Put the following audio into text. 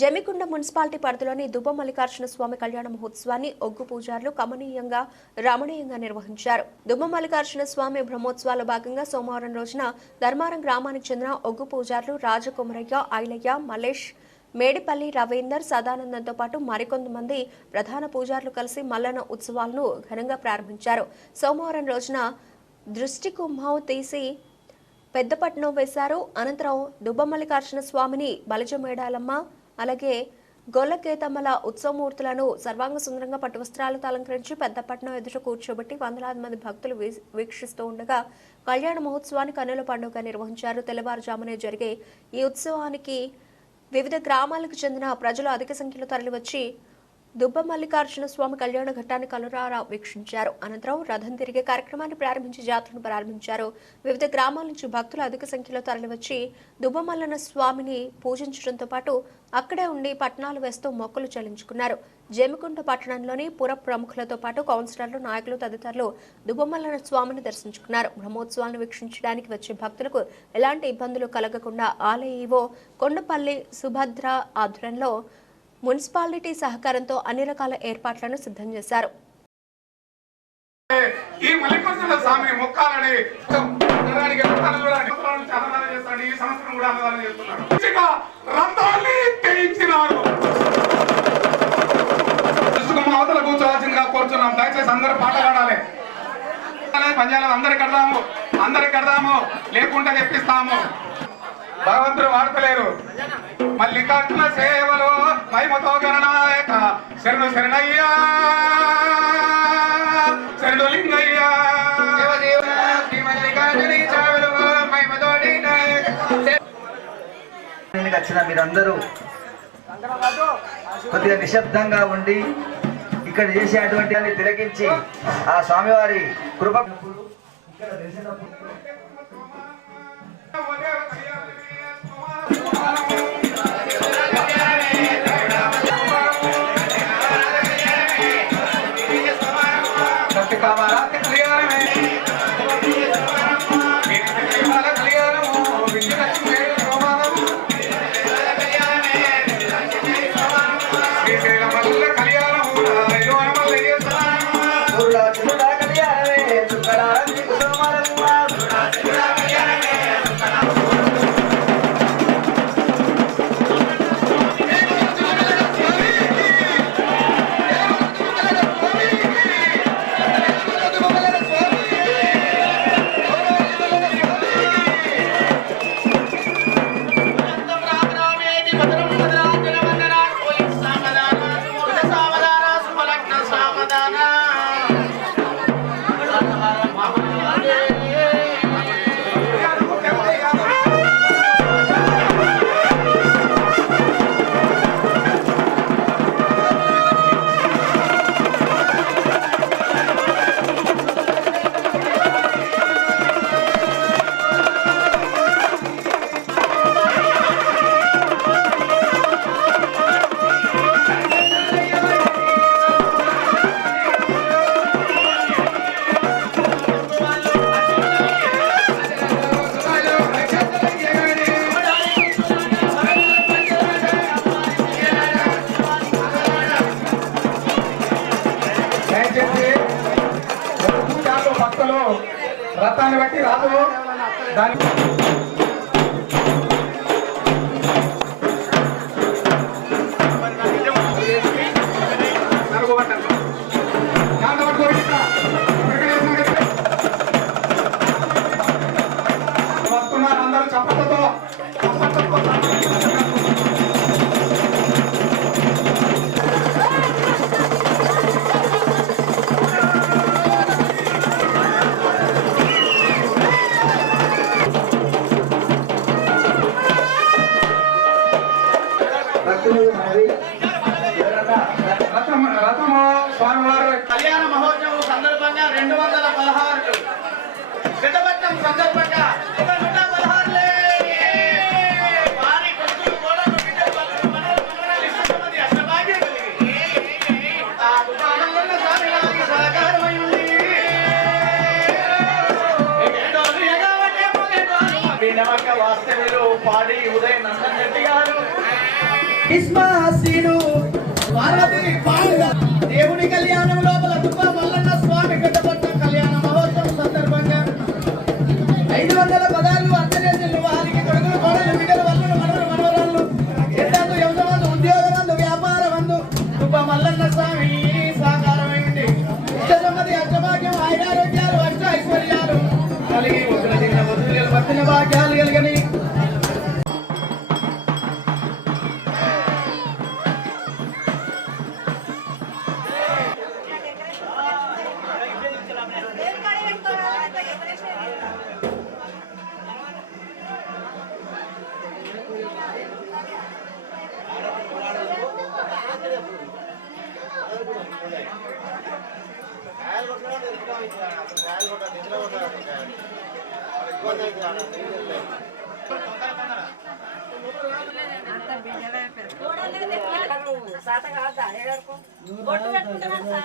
జమికుండ municipality పరిధిలోని దుబ్బ మల్లికార్జున స్వామి కళ్యాణ మహోత్సవాన్ని ఒగ్గు పూజారులు కమనీయంగా రమణీయంగా నిర్వహించారు. దుబ్బ మల్లికార్జున స్వామి బ్రహ్మోత్సవాల భాగంగా సోమవారం రోజున ధర్మారం గ్రామానికి చెందిన ఒగ్గు పూజారులు రాజకుమరయ్య ఐలయ్య మలేష్ మేడిపల్లి రవీందర్ సదానందంతో పాటు మరికొంతమంది ప్రధాన పూజారులు కలిసి మల్లన ఉత్సవాలను ఘనంగా ప్రారంభించారు. సోమవారం రోజున దృష్టి కుంభం తీసి పెద్దపట్నం వేశారు. అనంతరం దుబ్బమల్లికార్జున స్వామిని బలజమేడాలమ్మ అలాగే గొల్లకేతమ్మల ఉత్సవమూర్తులను సర్వాంగ సుందరంగా పట్టు వస్త్రాలతో అలంకరించి పెద్దపట్నం ఎదుట కూర్చోబెట్టి వందలాది మంది భక్తులు వీ- వీక్షిస్తూ ఉండగా కళ్యాణ మహోత్సవాన్ని కన్నుల పండుగ నిర్వహించారు. తెల్లవారుజామునే జరిగే ఈ ఉత్సవానికి వివిధ గ్రామాలకు చెందిన ప్రజలు అధిక సంఖ్యలో తరలివచ్చి దుబ్బ మల్లికార్జున స్వామి కళ్యాణ ఘట్టాన్ని కనురారా వీక్షించారు. అనంతరం రథం తిరిగే కార్యక్రమాన్ని ప్రారంభించి జాతరను ప్రారంభించారు. వివిధ గ్రామాల నుంచి భక్తులు అధిక సంఖ్యలో తరలివచ్చి దుబ్బమల్లన స్వామిని పూజించడంతో పాటు అక్కడే ఉండి పట్టణాలు వేస్తూ మొక్కలు చెల్లించుకున్నారు. జమికుంట పట్టణంలోని పుర ప్రముఖులతో పాటు కౌన్సిలర్లు నాయకులు తదితరులు దుబ్బమల్లన స్వామిని దర్శించుకున్నారు. బ్రహ్మోత్సవాలను వీక్షించడానికి వచ్చే భక్తులకు ఎలాంటి ఇబ్బందులు కలగకుండా ఆలయ ఈవో కొండపల్లి సుభద్ర ఆధ్వర్యంలో మున్సిపాలిటీ సహకారంతో అన్ని రకాల ఏర్పాట్లను సిద్ధం చేశారు. ఈ మల్లికార్జున స్వామిని మొక్కాలని ఈ సంవత్సరం కూడా అన్నదానం చేస్తున్నాడు. అవతల కూర్చోవాల్సిందిగా కోరుచున్నాం. దయచేసి అందరూ పాట పాడాలి. పంజాలు అందరికి కడదాము. అందరికి కడదాము. లేకుండా చెప్పిస్తాము భగవంతుడు వాడతలేరు. మల్లికార్జున సేవలో మహిమతో గణనాయక. శరణు శరణయ్యా. శరణు లింగయ్యా. వచ్చిన మీరందరూ కొద్దిగా నిశ్శబ్దంగా ఉండి ఇక్కడ చేసేటువంటి దాన్ని తిలకించి ఆ స్వామివారి కృప ఇక్కడ తెలిసినప్పుడు రథాన్ని బట్టి రాదు దాని రెండు వందల పదహారు పెద్దపట్నం సందర్భంగా ఒక నూట పదహారులే. వారి కొడుకులు కోడలు బిడ్డలు పలుకులు ఇష్టమంది అష్టభాగ్యం కలిగి. ఆ కుటుంబంలో సహకారమై ఉంది వాస్తవ్యులు పాడి ఉదయ్ నందన్ రెడ్డి గారు. దేవుని కళ్యాణం లోపల తుప్ప మల్లన్న ఐదు వందల పదాలు సాత కాదా బొట్టు పెట్టుకుంటున్నాను సార్